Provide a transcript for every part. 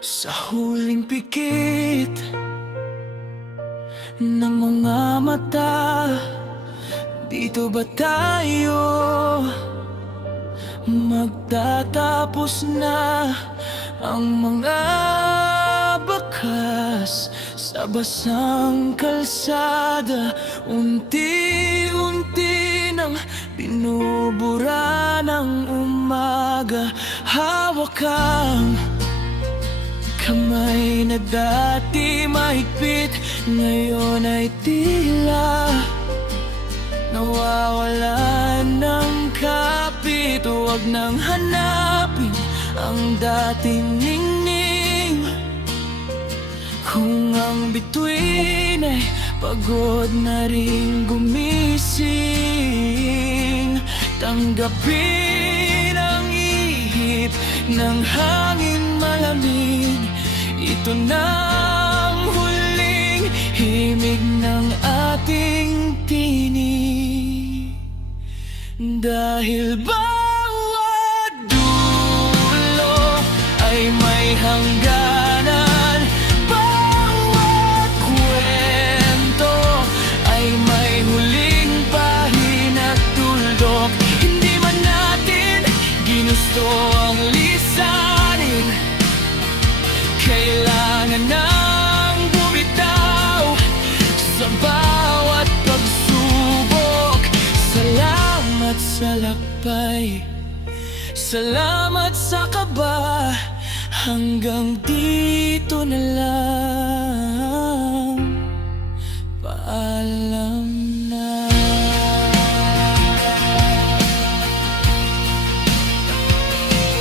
Sa huling pikit ng mga mata, dito ba tayo magtatapos na ang mga bakas sa basang kalsada? Unti-unti nang binubura ng umaga. Hawak kang kamay na dati mahigpit, ngayon ay tila nawawala ng kapit. Huwag nang hanapin ang dating ningning, kung ang bituin ay pagod na rin gumising. Tanggapin ang ihip ng hangin malamig, ito na ang huling himig ng ating tinig. Dahil bawat dulo ay may hangganan, bawat kwento ay may huling pahina't tuldok. Hindi man natin ginusto ang lisanin, kailangan nang bumitaw sa bawat pagsubok. Salamat sa lakbay, salamat sa kaba, hanggang dito na lang. Paalam na.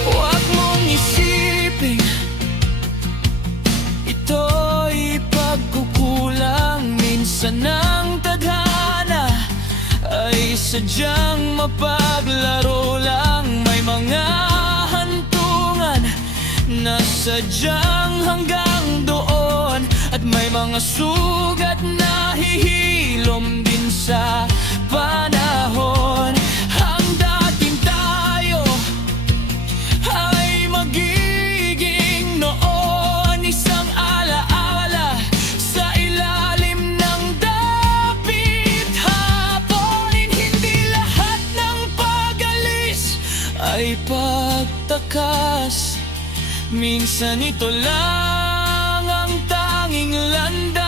Huwag mong isipin ito'y pagkukulang. Minsan ang tadhana ay sadyang mapaglaro lang. May mga hantungan na sadyang hanggang doon, at may mga sugat na hihilom din sa panahon. Ang dating tayo ay magiging noon, isang alaala sa ilalim ng dapit hapon. Hindi lahat ng pag-alis ay pagtakas, minsan ito lang ang tanging landas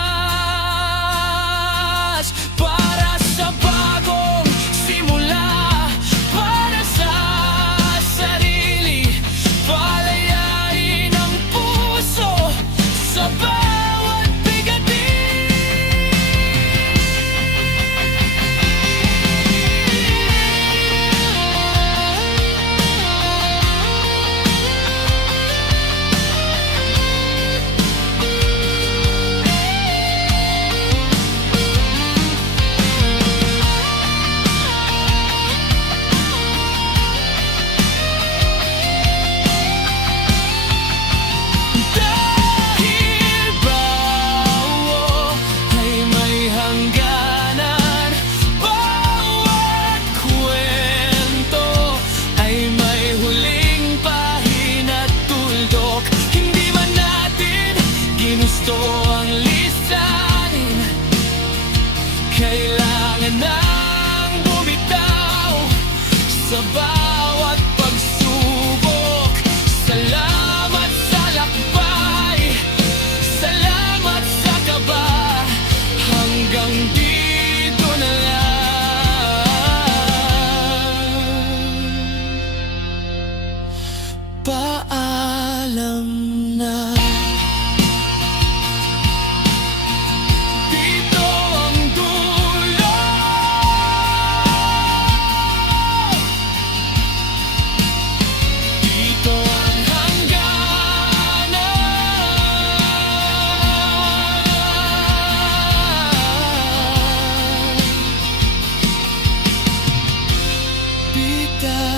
para sa bagong simula, para sa sarili. Palayain ang puso sa bawat bigatin. Dahil bawo ay may hangganan, bawat kwento ay may huling pahina't tuldok. Hindi man natin ginusto ang lisanin, kailangan nang bumitaw sa bawat pagsubok. Salamat sa lakbay, salamat sa kaba, hanggang dito na lang. Paalam na. Dito ang dulo, dito ang hangganan. Bitaw